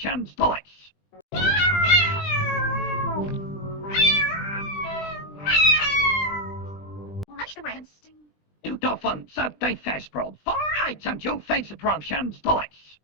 Promotions voice. Du davon served dig fastbro for right and you face the promotions voice.